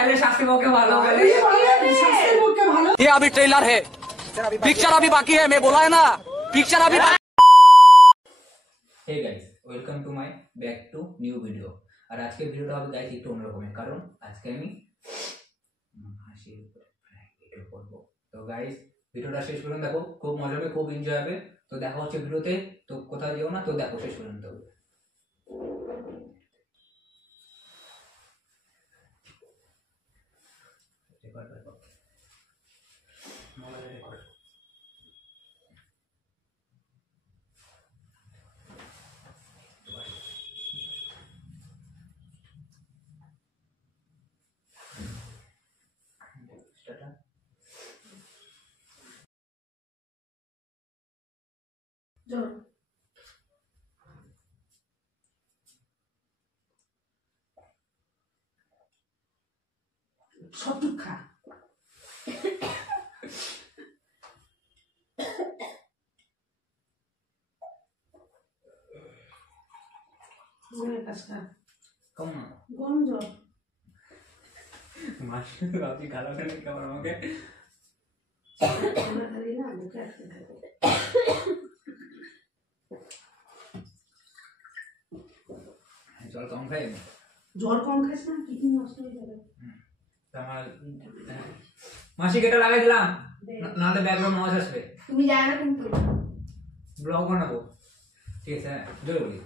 খেলে শাস্তি পক্ষে ভালো বলে শাস্তির পক্ষে ভালো। ये अभी ट्रेलर है, पिक्चर अभी बाकी है। मैं बोला है ना, पिक्चर अभी बाकी। Hey guys, welcome to my back to new video. আর আজকের ভিডিওটা হবে গাইস একটু অন্যরকমের, কারণ আজকে আমি হাসির উপরে ভিডিও করব। তো গাইস ভিডিওটা শেষ পর্যন্ত দেখো, খুব মজা হবে, খুব এনজয় হবে। তো দেখা হচ্ছে ভিডিওতে, তো কোথাও যেও না, তো দেখো শেষ পর্যন্ত। সব খা। গরম জল মাসি রাতে গালা ফেলে কেমন আমাকে জল কম খাই, জল কম খাস না, কিডনি নষ্ট হয়ে যাবে। মাসি কেটে লাগাই দিলাম, নাহলে ব্যাকগ্রাউন্ড নয়েজ আসবে। তুমি জানো না কিন্তু ব্লগ বানাবো, ঠিক আছে? জোরে বলি।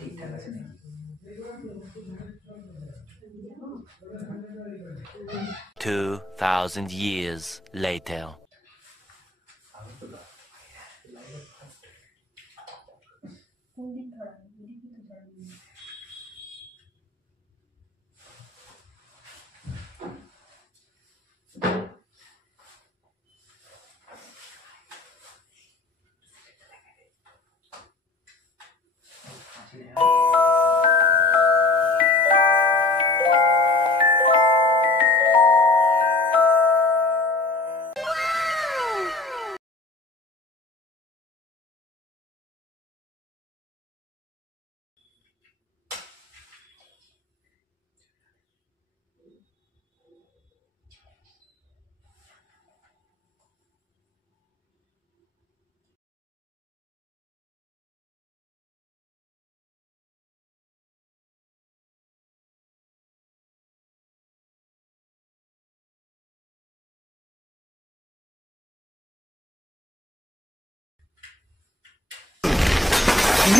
ঠিকঠাক আছে নাকি? 2000 years later.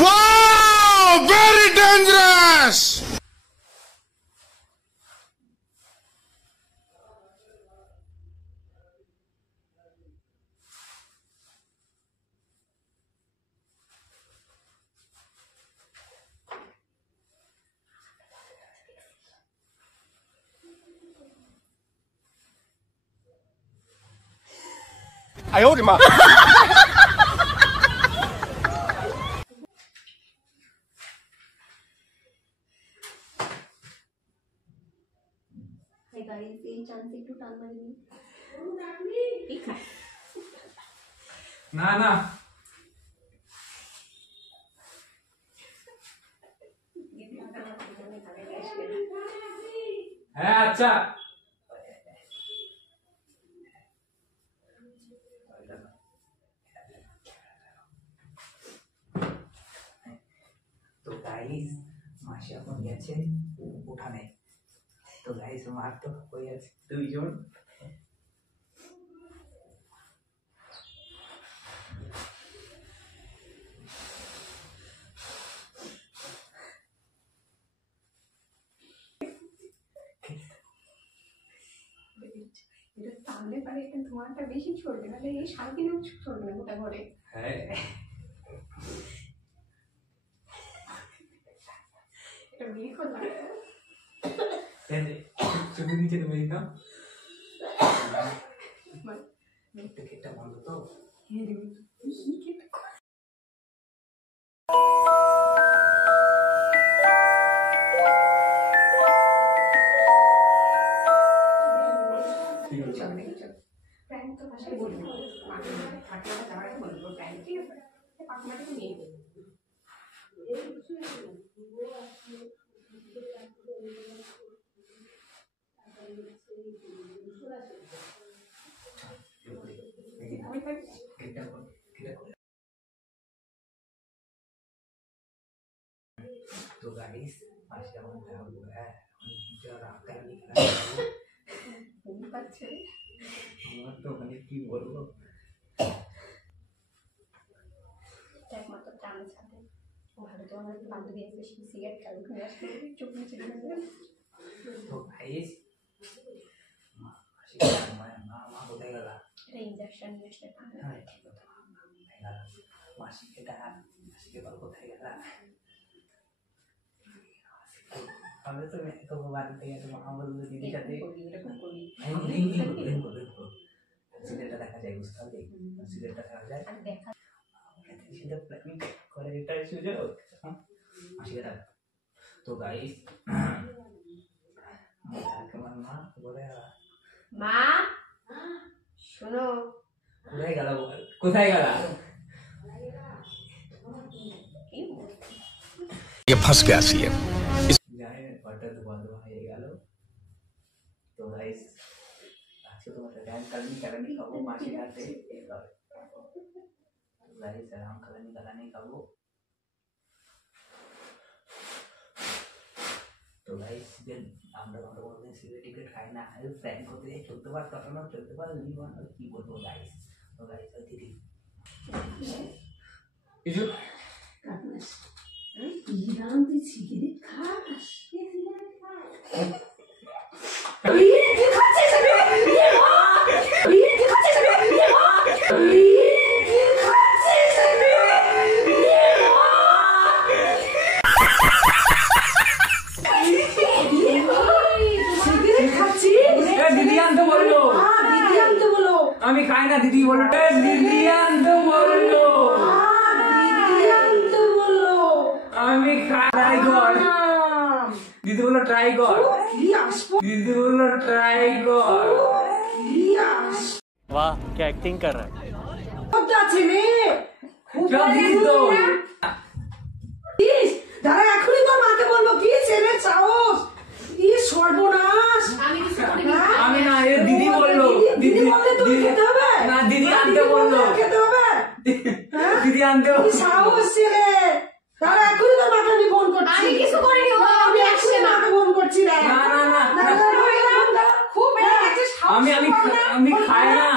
Wow! Very dangerous! I owed him up. না না, হ্যাঁ আচ্ছা। তো গাইস মাসি এখন গেছে উঠানে। তো গাইস মার তো হয়ে আছে দুইজন। তাহলে এটা তোমারটা বেশি চলবে, নাহলে এই 3.5 চলবে না গোটা ঘরে। হ্যাঁ এটা বিয়ে করলাম। চোখে নিচে নেমে দিতাম টিকিটটা বন্ধ তো প্রাণ তো বাসায় বলবো, ঠাকুমাটা যাওয়ার আগে বলবো প্রাণ, ঠিক আছে? পাকুমাটাকে নিয়ে নেবো। तो गाइस आज का हम क्या हुआ है जो रात का निकला ঘুম পাচ্ছে আমার তো মানে কি বলবো একমাত্র প্রাণের সাথে ভালো তো আমার বান্ধবী আছে, বেশি সিগারেট খাবে, ঘুরে আসতে চোখ নিচে ঢুকে तो गाइस মা কোথায় গেল এটা ইঞ্জেকশন নিয়ে আসলে ভালো। হ্যাঁ ঠিক কথা কোথায় গেল মাসিকে বল কোথায় গেল আমি তো তো বাড়িতে গেছে মা বললো দিদির সাথে সিগারেটটা দেখা যায় বুঝতে পারলি সিগারেটটা দেখা যায় আর দেখা সেটা প্ল্যানিং করে এটাই সুযোগ মাসিকে ডাক তো গাইস তোমার মা বলে মা শোনো কোথায় গেল ये फंस गया सीएम जाने वाटर दुआ হয়ে গেল তো গাইস আজকে তোমাদের ড্যান্স কালানি খাবো মাসির হাতে গাইস আরাম কালানি খাবো তো গাইস যে আমরা বলতে সিগারেট খাই না আর প্ল্যান করতে চলতে পার জীবন কি বলবো গাইস তো গাইস দিদি কিছু ইরান তুই সিগারেট খাস? দিদি আনতে বললো আমি খাই না দিদি বললো দিদি আনতে বললো আমি ট্রাই কর দিদি বললো ট্রাই কর দিদি বললো ট্রাই কর वाह क्या एक्टिंग कर रहा है সব দিদি তো দাঁড়া এখনই তোর মাকে বলবো কি ছেলের সাহস, কি সর্বনাশ। আমি কিছু করিনি। আমি না এ দিদি বললো দিদি বললে তোকে খেতে হবে না দিদি আনতে বললো খেতে হবে। দিদি আনতে কি সাহস ছেলে, দাঁড়া এখনই তোর মাকে আমি ফোন করছি। আমি কিছু করিনি, ও আমি আমি আসছে এখনই না। মাকে ফোন করছি রে। না না না খুব বেড়ে গেছে সাহস। আমি খাই না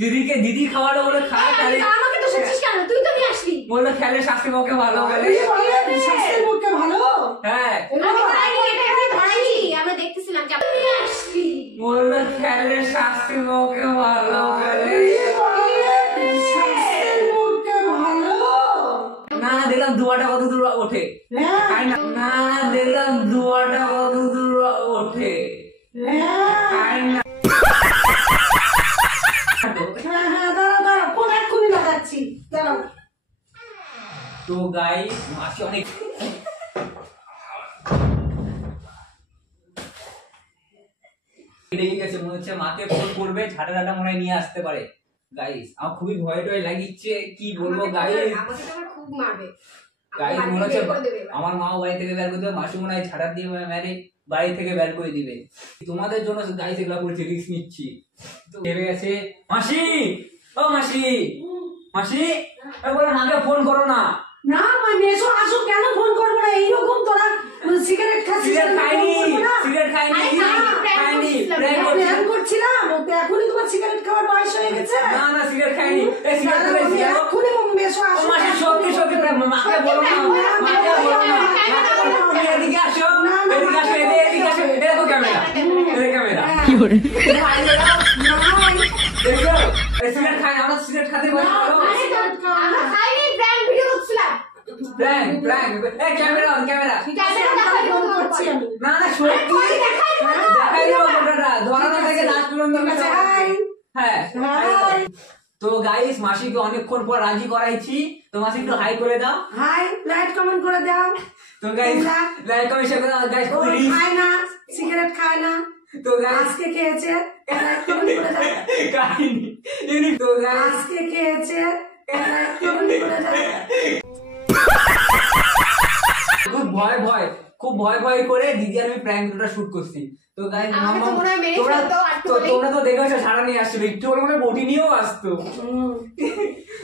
দিদিকে দিদি খাওয়াটা বলে খায় তাহলে আমাকে তো শুনছিস কেন? তুই তো নিয়ে আসলি। বললো খেলে শাস্তি পক্ষে ভালো বলে তুই বললে স্বাস্থ্যের পক্ষে ভালো। হ্যাঁ আমি খাইনি, এটা আমি ধরাইনি। আমরা দেখতেছিলাম যে আপনি নিয়ে আসলি। বললো খেলে শাস্তি পক্ষে ভালো বলে তুই বললে স্বাস্থ্যের পক্ষে ভালো। না দেখলাম দুয়াটা কত দূর ওঠে হ্যাঁ, খাই না না দেখলাম দুয়াটা কত দূর ওঠে হ্যাঁ, খাই না হ্যাঁ, দাঁড়া, ফোন এক্ষুনি লাগাচ্ছি, দাঁড়াও। তো গাই মাসি অনেক লেগে গেছে মনে হচ্ছে মাকে ফোন করবে ঝাঁটা মনে হয় নিয়ে আসতে পারে গাইস আমার খুবই ভয় টয় লাগিচ্ছে কি বলবো গাইস আমাকে তো আমার খুব মারবে। গাইস মনে হচ্ছে আমার মাও বাড়ি থেকে বের করে দেবে মাসি মনে হয় ঝাঁটা দিয়ে মেরে বাড়ি থেকে বের করে দিবে তোমাদের জন্য গাইস এগুলা করছি রিস্ক নিচ্ছি তো ভেবে গেছে মাসি ও মাসি মাসি বলে মাকে ফোন করো না না মানে এসো আসো, কেন ফোন করবো না? এইরকম তোরা সিগারেট খাচ্ছিস, সিগারেট খাইনি প্ল্যান করছিলাম। তো এখনই তোমার সিগারেট খাওয়ার বয়স হয়ে গেছে। না না সিগারেট খাইনি এই সিগারেট আমি খাইছি এক্ষুনি এসো আসো। মাসি সত্যি মাকে বলো না মাকে বলো না তুমি এদিকে আসো এদিকে আসো এদিকে আসো দেখো ক্যামেরা কি করে না, রিকোয়েস্ট করো আমরা খাইনি প্র্যাঙ্ক ভিডিও করছিলাম প্র্যাঙ্ক প্র্যাঙ্ক এই ক্যামেরা অন ক্যামেরা ক্যামেরা দেখাই ফোন করছি আমি না না সত্যি দেখাই দেবো ফটোটা ধরানো থেকে লাস্ট পর্যন্ত ঠিক আছে, হাই হ্যাঁ হাই তো গাইস মাসিকে অনেকক্ষণ পর রাজি করাইছি তো মাসি একটু হাই করে দাও হাই লাইক কমেন্ট করে দাও তো গাইস লাইক কমেন্ট শেয়ার করে দাও গাইস ও খায় না সিগারেট খায় না তো গাইস আজকে খেয়েছে লাইক কমেন্ট করে দাও কাহিনী এমনি তো গাইস আজকে খেয়েছে লাইক কমেন্ট করে দাও খুব ভয় করে দিদি আর আমি প্র্যাঙ্ক ভিডিওটা শুট করছি তো গাইস আমাকে তো মনে হয় মেরে ফেলতো, আর একটু তোমরা তো দেখে আসো সারা নিয়ে আসছিল একটু হলে মনে হয় বটি নিয়েও আসতো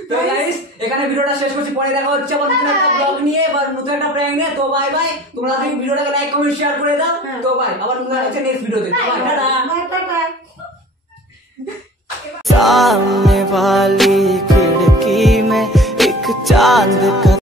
তো গাইস এখানে ভিডিওটা শেষ করছি পরে দেখা হচ্ছে আবার নতুন একটা ব্লগ নিয়ে বা নতুন একটা প্র্যাঙ্ক নিয়ে তো বাই বাই তোমরা যদি ভিডিওটাকে লাইক কমেন্ট শেয়ার করে দাও তো বাই আবার নতুন একটা নেক্সট ভিডিওতে তো বাই টাটা বাই টাটা सामने वाली खिड़की में एक चांद